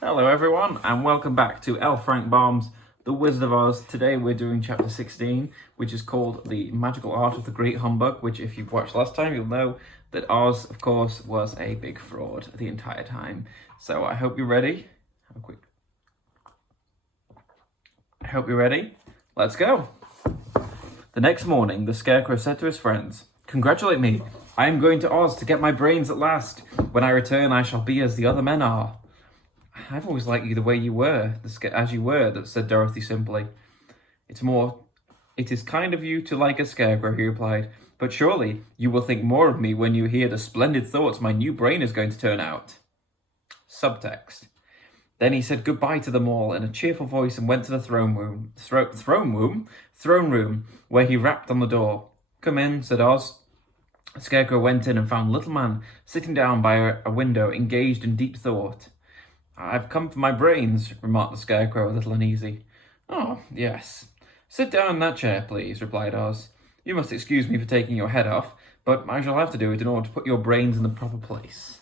Hello everyone and welcome back to L. Frank Baum's The Wizard of Oz. Today we're doing chapter 16, which is called The Magical Art of the Great Humbug, which if you've watched last time, you'll know that Oz, of course, was a big fraud the entire time. So I hope you're ready. I hope you're ready. Let's go. The next morning, the Scarecrow said to his friends, "Congratulate me. I am going to Oz to get my brains at last. When I return, I shall be as the other men are." "I've always liked you the way you were, as you were," said Dorothy simply. It is kind of you to like a scarecrow," he replied, "but surely you will think more of me when you hear the splendid thoughts my new brain is going to turn out." Subtext. Then he said goodbye to them all in a cheerful voice and went to the throne room, where he rapped on the door. "Come in," said Oz. The Scarecrow went in and found Little Man sitting down by a window, engaged in deep thought. "I've come for my brains," remarked the Scarecrow, a little uneasy. "Oh, yes. Sit down in that chair, please," replied Oz. "You must excuse me for taking your head off, but I shall have to do it in order to put your brains in the proper place."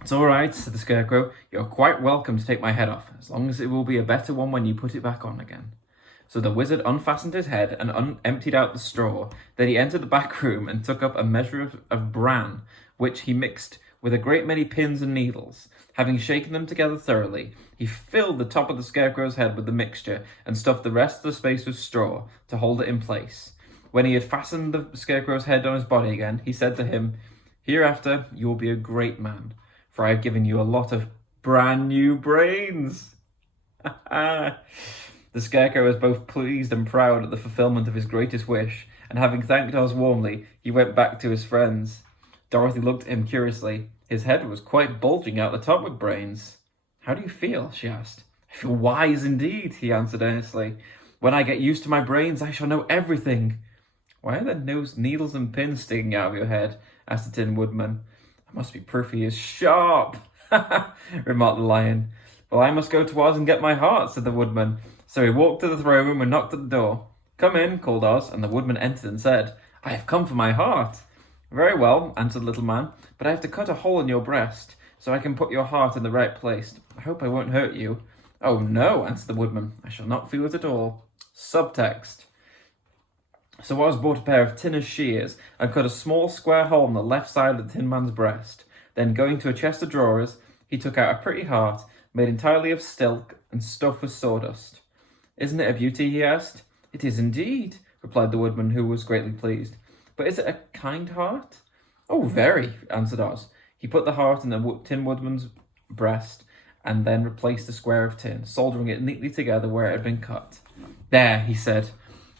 "It's all right," said the Scarecrow. "You're quite welcome to take my head off, as long as it will be a better one when you put it back on again." So the wizard unfastened his head and emptied out the straw. Then he entered the back room and took up a measure of bran, which he mixed with a great many pins and needles. Having shaken them together thoroughly, he filled the top of the Scarecrow's head with the mixture and stuffed the rest of the space with straw to hold it in place. When he had fastened the Scarecrow's head on his body again, he said to him, "Hereafter you will be a great man, for I have given you a lot of brand new brains." The Scarecrow was both pleased and proud at the fulfillment of his greatest wish, and having thanked Oz warmly, he went back to his friends. Dorothy looked at him curiously. His head was quite bulging out the top with brains. "How do you feel?" she asked. "I feel wise indeed," he answered earnestly. "When I get used to my brains, I shall know everything." "Why are there no needles and pins sticking out of your head?" asked the Tin Woodman. "I must be proof he is sharp," remarked the Lion. "Well, I must go to Oz and get my heart," said the Woodman. So he walked to the throne room and knocked at the door. "Come in," called Oz, and the Woodman entered and said, "I have come for my heart." "Very well," answered the Little Man, "but I have to cut a hole in your breast, so I can put your heart in the right place. I hope I won't hurt you." "Oh, no," answered the Woodman. "I shall not feel it at all." Subtext. So Oz bought a pair of tinner's shears and cut a small square hole in the left side of the Tin Man's breast. Then, going to a chest of drawers, he took out a pretty heart, made entirely of silk and stuffed with sawdust. "Isn't it a beauty?" he asked. "It is indeed," replied the Woodman, who was greatly pleased. "But is it a kind heart?" "Oh, very," answered Oz. He put the heart in the Tin Woodman's breast and then replaced the square of tin, soldering it neatly together where it had been cut. "There," he said.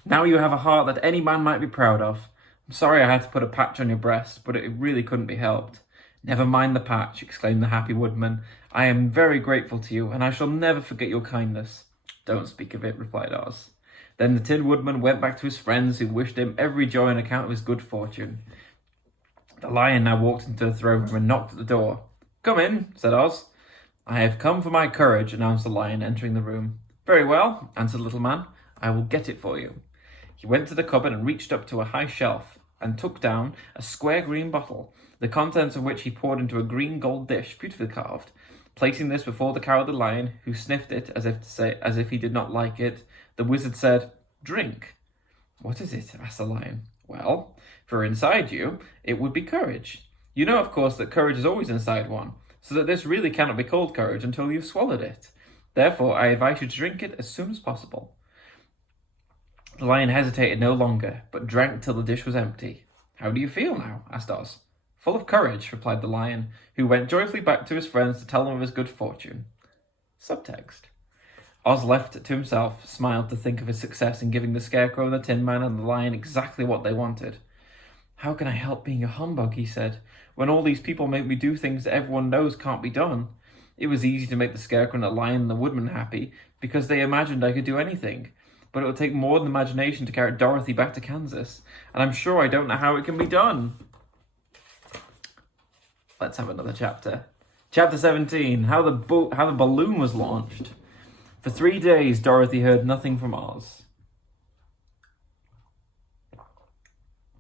"Now you have a heart that any man might be proud of. I'm sorry I had to put a patch on your breast, but it really couldn't be helped." "Never mind the patch," exclaimed the happy Woodman. "I am very grateful to you, and I shall never forget your kindness." "Don't speak of it," replied Oz. Then the Tin Woodman went back to his friends, who wished him every joy on account of his good fortune. The Lion now walked into the throne room and knocked at the door. "Come in," said Oz. "I have come for my courage," announced the Lion, entering the room. "Very well," answered the Little Man. "I will get it for you." He went to the cupboard and reached up to a high shelf and took down a square green bottle, the contents of which he poured into a green gold dish, beautifully carved. Placing this before the Cowardly Lion, who sniffed it as if he did not like it, the wizard said, "Drink." "What is it?" asked the Lion. "Well, for inside you, it would be courage. You know, of course, that courage is always inside one, so that this really cannot be called courage until you've swallowed it. Therefore, I advise you to drink it as soon as possible." The Lion hesitated no longer, but drank till the dish was empty. "How do you feel now?" asked Oz. "Full of courage," replied the Lion, who went joyfully back to his friends to tell them of his good fortune. Subtext. Oz, left to himself, smiled to think of his success in giving the Scarecrow, the Tin Man, and the Lion exactly what they wanted. "How can I help being a humbug," he said, "when all these people make me do things that everyone knows can't be done? It was easy to make the Scarecrow and the Lion and the Woodman happy, because they imagined I could do anything. But it would take more than imagination to carry Dorothy back to Kansas, and I'm sure I don't know how it can be done." Let's have another chapter. Chapter 17, how the balloon was launched. For 3 days, Dorothy heard nothing from Oz.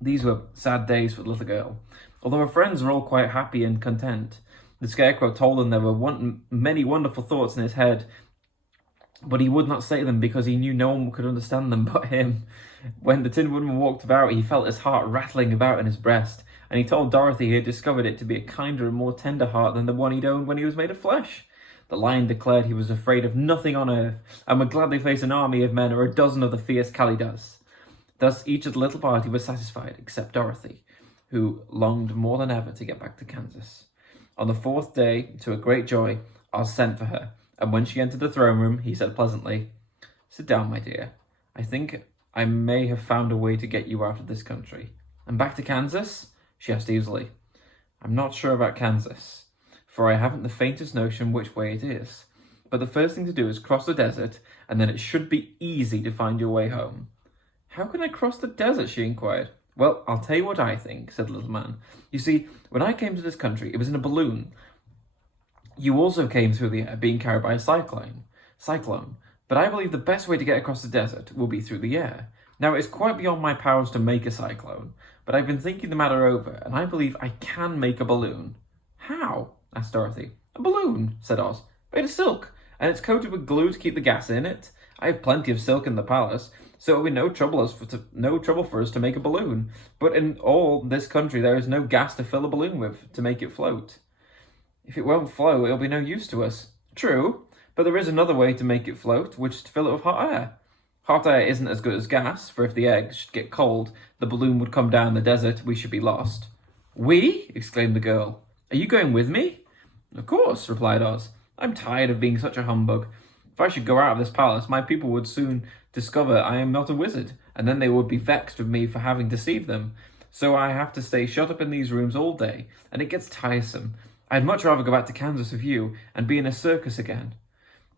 These were sad days for the little girl. Although her friends were all quite happy and content, The Scarecrow told them there were many wonderful thoughts in his head, but he would not say them because he knew no one could understand them but him. When the Tin Woodman walked about, he felt his heart rattling about in his breast, and he told Dorothy he had discovered it to be a kinder and more tender heart than the one he'd owned when he was made of flesh. The Lion declared he was afraid of nothing on earth, and would gladly face an army of men or a dozen of the fierce Callidas. Thus each of the little party was satisfied, except Dorothy, who longed more than ever to get back to Kansas. On the fourth day, to her great joy, Oz sent for her, and when she entered the throne room, he said pleasantly, "Sit down, my dear. I think I may have found a way to get you out of this country." "And back to Kansas?" she asked easily. "I'm not sure about Kansas, for I haven't the faintest notion which way it is. But the first thing to do is cross the desert, and then it should be easy to find your way home." "How can I cross the desert?" she inquired. "Well, I'll tell you what I think," said the little man. "You see, when I came to this country, it was in a balloon. You also came through the air, being carried by a cyclone. But I believe the best way to get across the desert will be through the air. Now, it's quite beyond my powers to make a cyclone, but I've been thinking the matter over, and I believe I can make a balloon." "How?" asked Dorothy. "A balloon," said Oz, "made of silk, and it's coated with glue to keep the gas in it. I have plenty of silk in the palace, so it will be no trouble for us to make a balloon. But in all this country, there is no gas to fill a balloon with to make it float. If it won't flow, it'll be no use to us." "True, but there is another way to make it float, which is to fill it with hot air. Hot air isn't as good as gas, for if the air should get cold, the balloon would come down the desert, we should be lost." "We?" exclaimed the girl. "Are you going with me?" "Of course," replied Oz. "I'm tired of being such a humbug. If I should go out of this palace, my people would soon discover I am not a wizard, and then they would be vexed with me for having deceived them. So I have to stay shut up in these rooms all day, and it gets tiresome. I'd much rather go back to Kansas with you and be in a circus again."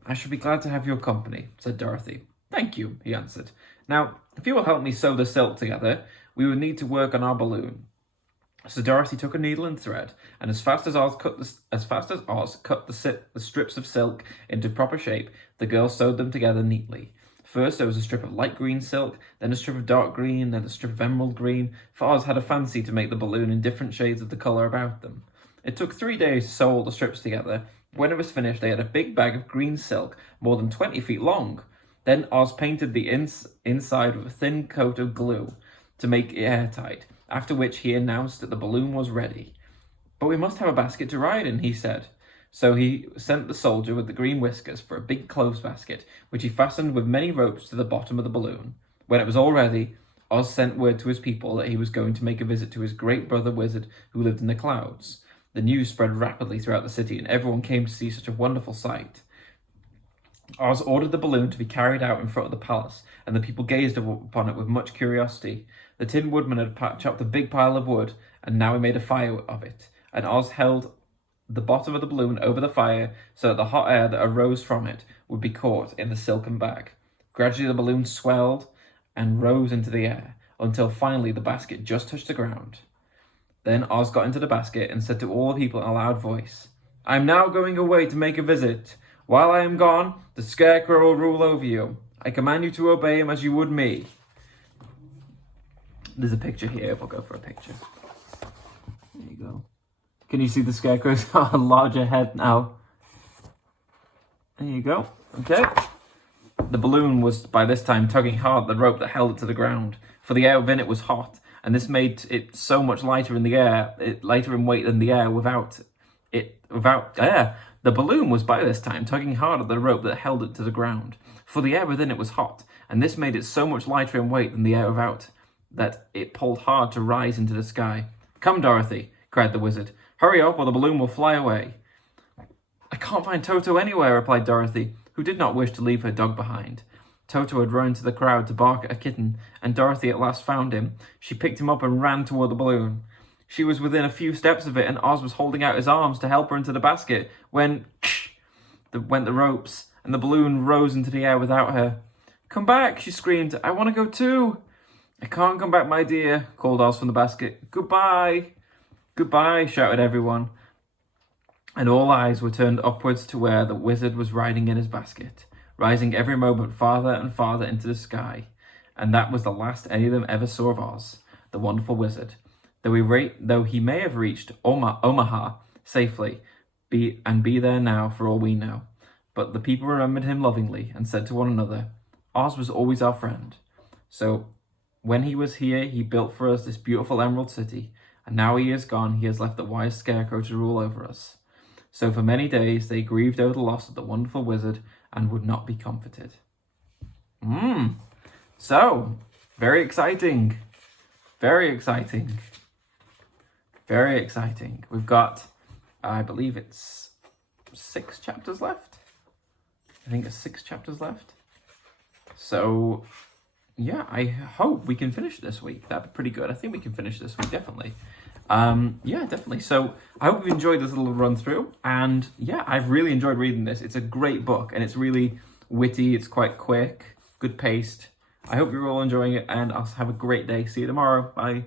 "I shall be glad to have your company," said Dorothy. "Thank you," he answered. "Now, if you will help me sew the silk together, we would need to work on our balloon." So Dorothy took a needle and thread, and as fast as Oz cut the strips of silk into proper shape, the girls sewed them together neatly. First there was a strip of light green silk, then a strip of dark green, then a strip of emerald green, for Oz had a fancy to make the balloon in different shades of the colour about them. It took 3 days to sew all the strips together. When it was finished, they had a big bag of green silk, more than 20 feet long. Then Oz painted the inside with a thin coat of glue to make it airtight, after which he announced that the balloon was ready. "But we must have a basket to ride in," he said. So he sent the soldier with the green whiskers for a big clothes basket, which he fastened with many ropes to the bottom of the balloon. When it was all ready, Oz sent word to his people that he was going to make a visit to his great brother wizard who lived in the clouds. The news spread rapidly throughout the city, and everyone came to see such a wonderful sight. Oz ordered the balloon to be carried out in front of the palace, and the people gazed upon it with much curiosity. The Tin Woodman had chopped a big pile of wood, and now he made a fire of it, and Oz held the bottom of the balloon over the fire so that the hot air that arose from it would be caught in the silken bag. Gradually the balloon swelled and rose into the air, until finally the basket just touched the ground. Then Oz got into the basket and said to all the people in a loud voice, "I am now going away to make a visit. While I am gone, the Scarecrow will rule over you. I command you to obey him as you would me." There's a picture here. We'll go for a picture. There you go. Can you see the Scarecrow's got a larger head now? There you go. Okay. The balloon was by this time tugging hard the rope that held it to the ground, for the air within it was hot, and this made it so much lighter in the air, lighter in weight than the air without air. The balloon was by this time tugging hard at the rope that held it to the ground, for the air within it was hot, and this made it so much lighter in weight than the air without, that it pulled hard to rise into the sky. "Come, Dorothy," cried the wizard. "Hurry up or the balloon will fly away." "I can't find Toto anywhere," replied Dorothy, who did not wish to leave her dog behind. Toto had run into the crowd to bark at a kitten, and Dorothy at last found him. She picked him up and ran toward the balloon. She was within a few steps of it, and Oz was holding out his arms to help her into the basket, when went the ropes, and the balloon rose into the air without her. "Come back," she screamed. "I want to go too." "I can't come back, my dear," called Oz from the basket. "Goodbye." "Goodbye," shouted everyone, and all eyes were turned upwards to where the wizard was riding in his basket, rising every moment farther and farther into the sky. And that was the last any of them ever saw of Oz, the wonderful wizard, though he may have reached Omaha safely. be there now for all we know. But the people remembered him lovingly and said to one another, Oz was always our friend. So when he was here, he built for us this beautiful Emerald City, and now he is gone, he has left the wise Scarecrow to rule over us. So for many days they grieved over the loss of the wonderful wizard and would not be comforted. So, very exciting. Very exciting. Very exciting. We've got, I believe it's 6 chapters left. I think it's 6 chapters left. So, yeah, I hope we can finish this week. That'd be pretty good. I think we can finish this week, definitely. Yeah, definitely. So I hope you've enjoyed this little run through. And yeah, I've really enjoyed reading this. It's a great book and it's really witty. It's quite quick, good paced. I hope you're all enjoying it and I'll have a great day. See you tomorrow. Bye.